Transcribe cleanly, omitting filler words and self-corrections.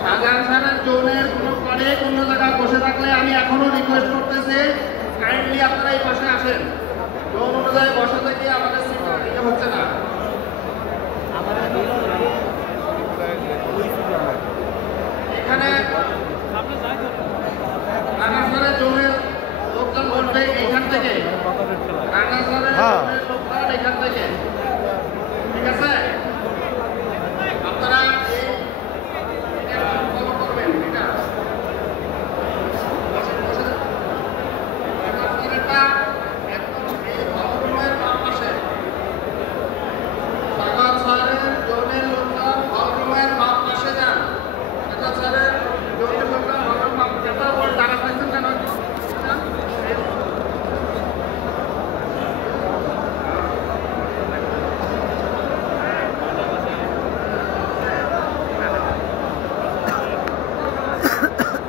শাহজাহান স্যারের জোনের অনেক অন্য জায়গায় বসে থাকলে আমি এখনো রিকোয়েস্ট করতেছি কাইন্ডলি আপনারা এই পাশে আসেন। জোন অনুযায়ী বসা থেকে আমাদের সিটটা হচ্ছে